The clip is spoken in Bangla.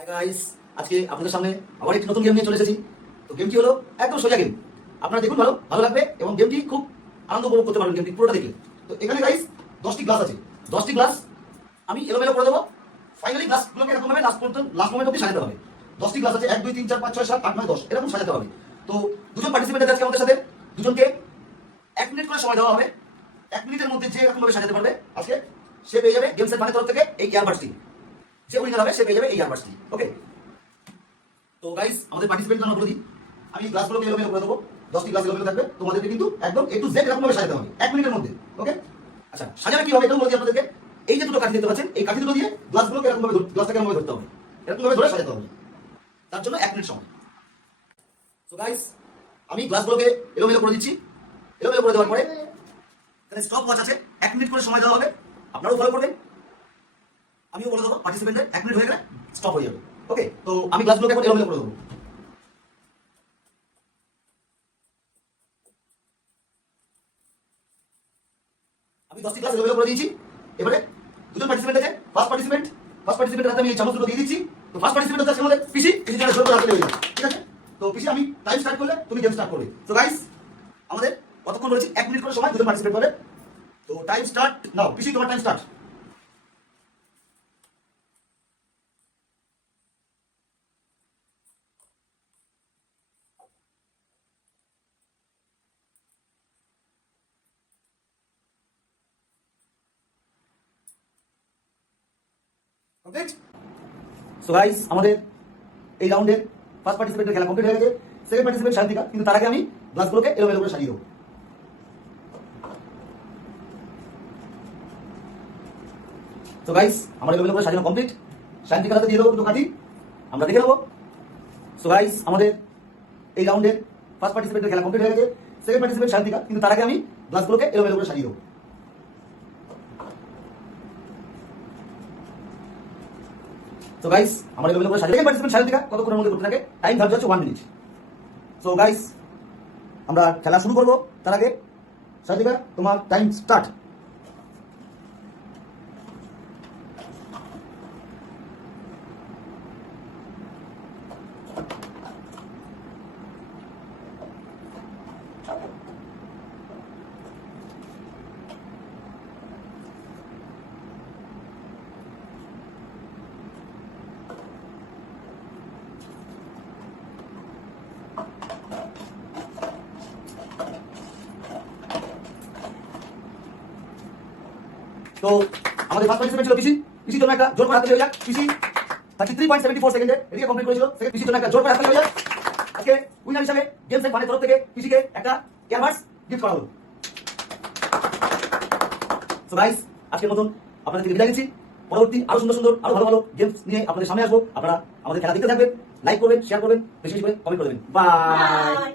হাই গাইস, আজকে আপনাদের সামনে আবার একটি নতুন গেম নিয়ে চলে এসেছি। তো গেমটি হলো একদম সোজা গেম। আপনারা দেখুন, ভালো ভালো লাগবে এবং গেমটি খুব আনন্দ উপভোগ করতে পারবেন গেমটি পুরোটা দেখলে। তো এখানে গাইস 10টি গ্লাস আছে। 10টি গ্লাস আমি এলোমেলো করে দেবো। ফাইনালি গ্লাসগুলোকে এরকম ভাবে লাস্ট মোমেন্ট অবধি সাজাতে হবে। 10টি গ্লাস আছে, 1 2 3 4 5 6 7 8 9 10 এরকম সাজাতে হবে। তো দুজন পার্টিসিপেন্ট আছে আজকে আমাদের সাথে। দুজনকে 1 মিনিট করে সময় দেওয়া হবে। 1 মিনিটের মধ্যে যে এরকম ভাবে সাজাতে পারবে আজকে সে পেয়ে যাবে গেমসের মানে তরফ থেকে এই ইয়ারবাডসটি। যে উইনার হবে সে পেয়ে যাবে এই ইয়ারবাডসটি। ওকে, তো গাইস আমাদের পার্টিসিপেন্ট আমরা বলে দিই, আমি গ্লাসগুলোকে এলোমেলো করে দেবো। 10টি গ্লাস এলোমেলো থাকবে, তোমাদেরকে কিন্তু একদম A to Z এরকম ভাবে সাজাতে হবে 1 মিনিটের মধ্যে। ওকে, আচ্ছা সাজাবে কি হবে এটাও বলে দিই আপনাদেরকে। এই যে দুটো কাঠি দেখতে পাচ্ছেন, এই কাঠি দুটো দিয়ে গ্লাসগুলোকে এরকম ভাবে গ্লাসটাকে এরকম ভাবে ধরতে হবে, এরকম ভাবে ধরে সাজাতে হবে। তার জন্য 1 মিনিট সময়। সো গাইস আমি গ্লাসগুলোকে এলোমেলো করে দিচ্ছি। এলোমেলো করে দেওয়ার পরে এখানে স্টপ ওয়াচ আছে, 1 মিনিট করে সময় দেওয়া হবে। আপনারাও ফলো করবেন, আমিও বলে দেবো পার্টিসিপেন্টদের 1 মিনিট হয়ে গেলে স্টপ হয়ে যাবে। ওকে, তো আমি গ্লাসগুলোকে এখন এলোমেলো করে দেবো। আমি 10টি গ্লাস এলোমেলো করে দিয়েছি। এবারে দুজন পার্টিসিপেন্ট আছে। ফার্স্ট পার্টিসিপেন্টের হাতে আমি এই চামচ দুটো দিয়ে দিচ্ছি। তো ফার্স্ট পার্টিসিপেন্ট হচ্ছে আমাদের পিসি জন্য শুরু করে হাতে হয়ে যাবে। ঠিক আছে, তো পিসি আমি টাইম স্টার্ট করলে তুমি গেম স্টার্ট করবে। তো গাইস আমাদের কতক্ষণ বলেছি, 1 মিনিট করে সময় দুজন পার্টিসিপেন্ট পাবে। তো টাইম স্টার্ট নাও। পিসি তোমার time start. Complete. So guys আমাদের এই রাউন্ডের ফার্স্ট পার্টিসিপেন্টের খেলা কমপ্লিট হয়ে গেছে। সেকেন্ড পার্টিসিপেন্ট শান্তিকা, কিন্তু তার আগে আমি গ্লাসগুলোকে এলোমেলো করে সাজিয়ে দেবো। তো গাইস আমার এলোমেলো করে সাজানো কমপ্লিট। শান্তিকার হাতে দিয়ে দেবো দুটো কাঠি, আমরা দেখে নেবো। সো গাইস আমাদের এই রাউন্ডের ফার্স্ট পার্টিসিপেন্টের খেলা কমপ্লিট হয়ে গেছে। সেকেন্ড পার্টিসিপেন্ট শান্তিকা, কিন্তু তার আগে আমি গ্লাসগুলোকে এলোমেলো করে সাজিয়ে দেবো। সো গাইস আমার এলোমেলো করে সাজিয়ে সেকেন্ড পার্টিসিপেন্ট শান্তিকা কতক্ষণের মধ্যে করতে থাকে, টাইম ধার্য হচ্ছে 1 মিনিট। সো গাইস আমরা খেলা শুরু করবো, তার আগে শান্তিকা তোমার টাইম স্টার্ট। তো আমাদের ফার্স্ট পার্টিসিপেন্ট ছিল পিসি। পিসির জন্য একটা জোর করে হাতে হয়ে যাক। পিসি 33.74 সেকেন্ডে এদিকে কমপ্লিট করেছিল। পিসির জন্য একটা জোর করে হাতে হয়ে যাক। আজকে উইনার হিসাবে গেমস এন্ড ফানের তরফ থেকে পিসিকে একটা ইয়ারবাডস গিফট করা হলো। সো গাইস আজকের মতন আপনাদের থেকে বিদায় নিচ্ছি। পরবর্তী আরো সুন্দর সুন্দর আরো ভালো ভালো গেমস নিয়ে আপনাদের সামনে আসবো। আপনারা আমাদের খেলা দেখতে থাকবেন, লাইক করবেন, শেয়ার করবেন, বেশি বেশি করে কমেন্ট করে দেবেন। বাই।